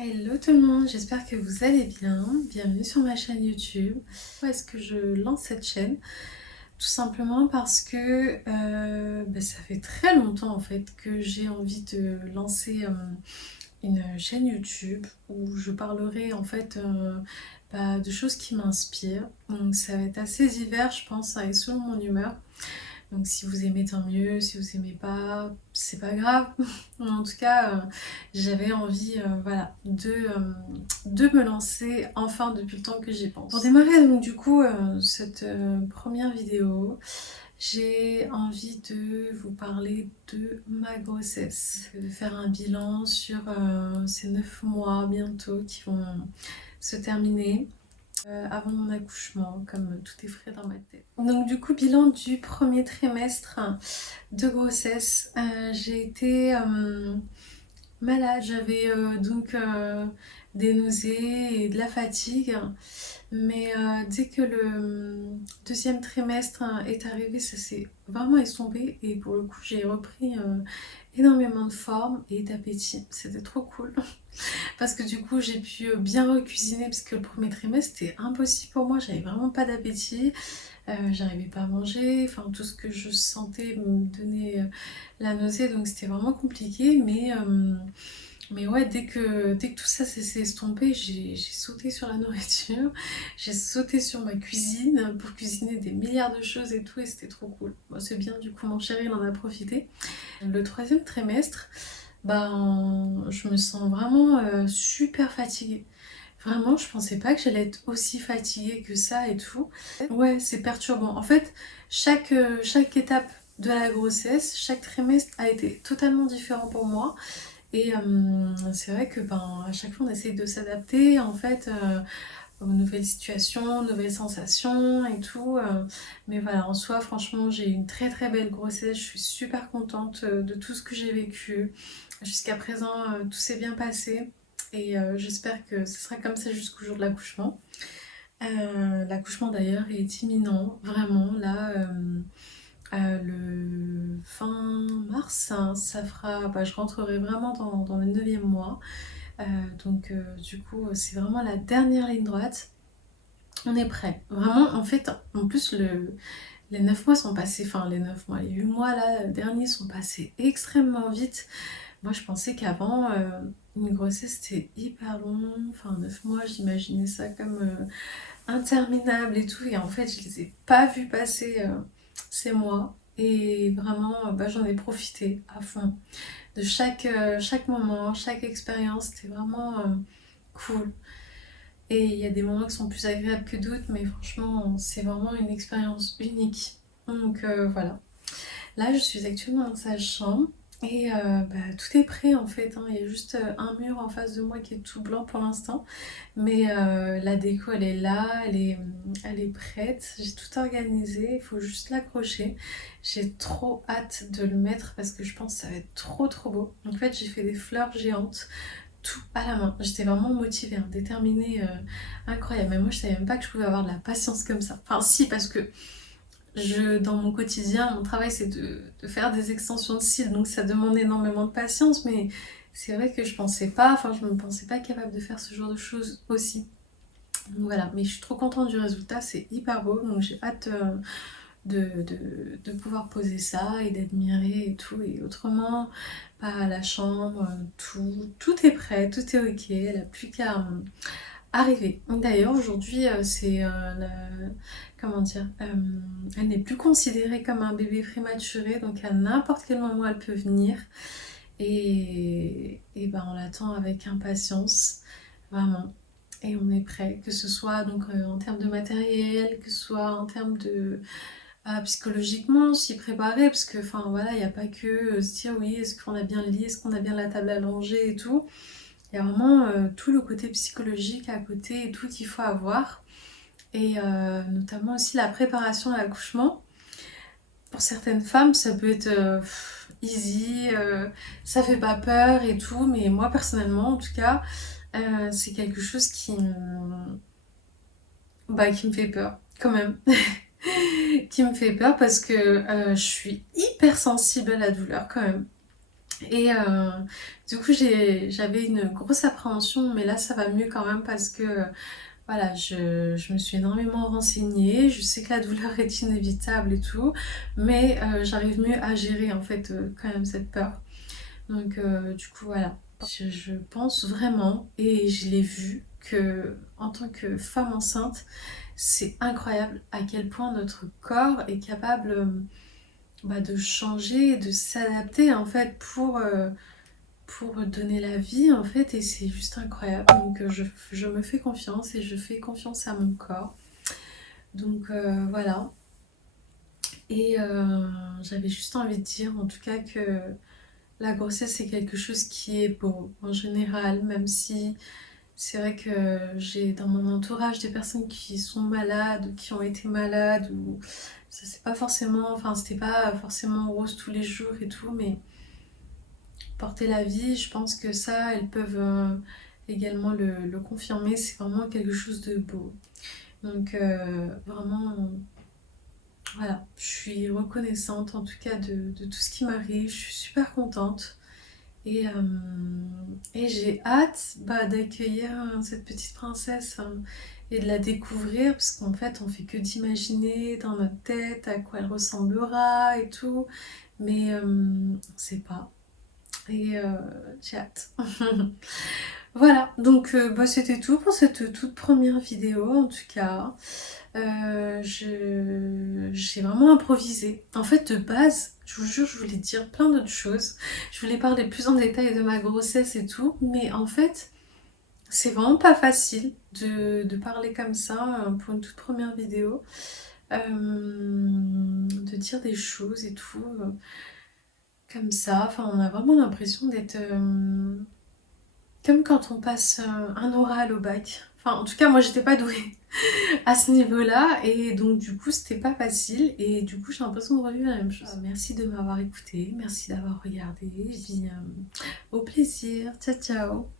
Hello tout le monde, j'espère que vous allez bien. Bienvenue sur ma chaîne YouTube. Pourquoi est-ce que je lance cette chaîne? Tout simplement parce que ça fait très longtemps en fait que j'ai envie de lancer une chaîne YouTube où je parlerai en fait de choses qui m'inspirent. Donc ça va être assez divers je pense, et selon mon humeur. Donc si vous aimez tant mieux, si vous aimez pas, c'est pas grave. En tout cas, j'avais envie de me lancer enfin depuis le temps que j'y pense. Pour démarrer donc du coup cette première vidéo, j'ai envie de vous parler de ma grossesse, de faire un bilan sur ces 9 mois bientôt qui vont se terminer avant mon accouchement, comme tout est frais dans ma tête. Donc du coup, bilan du premier trimestre de grossesse. J'ai été malade, j'avais des nausées et de la fatigue. Mais dès que le deuxième trimestre est arrivé, ça s'est vraiment estompé. Et pour le coup, j'ai repris énormément de forme et d'appétit. C'était trop cool. Parce que du coup, j'ai pu bien recuisiner. Parce que le premier trimestre, c'était impossible pour moi. J'avais vraiment pas d'appétit. J'arrivais pas à manger. Enfin, tout ce que je sentais me donnait la nausée. Donc, c'était vraiment compliqué. Mais ouais, dès que tout ça s'est estompé, j'ai sauté sur la nourriture, j'ai sauté sur ma cuisine pour cuisiner des milliards de choses et tout, et c'était trop cool. Bon, c'est bien, du coup, mon chéri, il en a profité. Le troisième trimestre, je me sens vraiment super fatiguée. Vraiment, je pensais pas que j'allais être aussi fatiguée que ça et tout. Ouais, c'est perturbant. En fait, chaque étape de la grossesse, chaque trimestre a été totalement différent pour moi. Et c'est vrai que à chaque fois on essaye de s'adapter en fait aux nouvelles situations, nouvelles sensations et tout. Mais voilà, en soi, franchement, j'ai eu une très très belle grossesse. Je suis super contente de tout ce que j'ai vécu. Jusqu'à présent, tout s'est bien passé. Et j'espère que ce sera comme ça jusqu'au jour de l'accouchement. L'accouchement d'ailleurs est imminent, vraiment. Là, le fin mars, hein, je rentrerai vraiment dans le neuvième mois. Du coup, c'est vraiment la dernière ligne droite. On est prêt. Vraiment, en fait, en plus, les 9 mois sont passés, enfin les 9 mois, les 8 mois là, derniers sont passés extrêmement vite. Moi, je pensais qu'avant, une grossesse c'était hyper long. Enfin, 9 mois, j'imaginais ça comme interminable et tout. Et en fait, je les ai pas vus passer ces mois. Et vraiment, j'en ai profité à fond de chaque moment, chaque expérience. C'était vraiment cool. Et il y a des moments qui sont plus agréables que d'autres, mais franchement, c'est vraiment une expérience unique. Donc voilà. Là, je suis actuellement dans sa chambre et tout est prêt en fait, hein. Il y a juste un mur en face de moi qui est tout blanc pour l'instant. Mais la déco, elle est là, elle est prête. J'ai tout organisé, il faut juste l'accrocher. J'ai trop hâte de le mettre parce que je pense que ça va être trop trop beau. En fait, j'ai fait des fleurs géantes tout à la main. J'étais vraiment motivée, hein, déterminée, incroyable. Mais moi, je savais même pas que je pouvais avoir de la patience comme ça. Enfin, si, parce que dans mon quotidien, mon travail, c'est de faire des extensions de cils, donc ça demande énormément de patience. Mais c'est vrai que je pensais pas, enfin, je me pensais pas capable de faire ce genre de choses aussi. Donc voilà, mais je suis trop contente du résultat, c'est hyper beau, donc j'ai hâte de pouvoir poser ça et d'admirer et tout. Et autrement, la chambre, tout est prêt, tout est ok, elle n'a plus qu'à arriver. D'ailleurs, aujourd'hui, comment dire, elle n'est plus considérée comme un bébé prématuré, donc à n'importe quel moment elle peut venir. Et on l'attend avec impatience, vraiment. Et on est prêt, que ce soit donc en termes de matériel, que ce soit en termes de psychologiquement s'y préparer, parce que enfin voilà, il n'y a pas que se dire oui, est-ce qu'on a bien le lit, est-ce qu'on a bien la table à langer et tout. Il y a vraiment tout le côté psychologique à côté et tout qu'il faut avoir. Et notamment aussi la préparation à l'accouchement. Pour certaines femmes, ça peut être easy, ça fait pas peur et tout, mais moi personnellement, en tout cas, c'est quelque chose qui me fait peur quand même. Qui me fait peur parce que je suis hyper sensible à la douleur quand même. Et du coup, j'avais une grosse appréhension, mais là, ça va mieux quand même parce que voilà, je me suis énormément renseignée. Je sais que la douleur est inévitable et tout, mais j'arrive mieux à gérer en fait quand même cette peur. Donc, du coup, voilà. Je pense vraiment, et je l'ai vu, que en tant que femme enceinte, c'est incroyable à quel point notre corps est capable de changer, de s'adapter en fait pour donner la vie en fait, et c'est juste incroyable. Donc je me fais confiance et je fais confiance à mon corps. Donc voilà. Et j'avais juste envie de dire en tout cas que la grossesse c'est quelque chose qui est beau en général, même si c'est vrai que j'ai dans mon entourage des personnes qui sont malades ou qui ont été malades ou ça c'est pas forcément, enfin c'était pas forcément rose tous les jours et tout, mais porter la vie, je pense que ça, elles peuvent également le confirmer. C'est vraiment quelque chose de beau. Donc vraiment, voilà, je suis reconnaissante en tout cas de tout ce qui m'arrive. Je suis super contente. Et, euh, et j'ai hâte d'accueillir cette petite princesse et de la découvrir, parce qu'en fait, on fait que d'imaginer dans notre tête à quoi elle ressemblera et tout. Mais on sait pas. Et j'ai hâte. Voilà, donc c'était tout pour cette toute première vidéo en tout cas. J'ai vraiment improvisé. En fait, de base, je vous jure, je voulais dire plein d'autres choses. Je voulais parler plus en détail de ma grossesse et tout, mais en fait, c'est vraiment pas facile de parler comme ça pour une toute première vidéo. De dire des choses et tout, comme ça. Enfin, on a vraiment l'impression d'être comme quand on passe un oral au bac. Enfin, en tout cas, moi, j'étais pas douée à ce niveau-là. Et donc, du coup, c'était pas facile. Et du coup, j'ai l'impression de revivre la même chose. Merci de m'avoir écouté. Merci d'avoir regardé. Et puis, au plaisir. Ciao, ciao.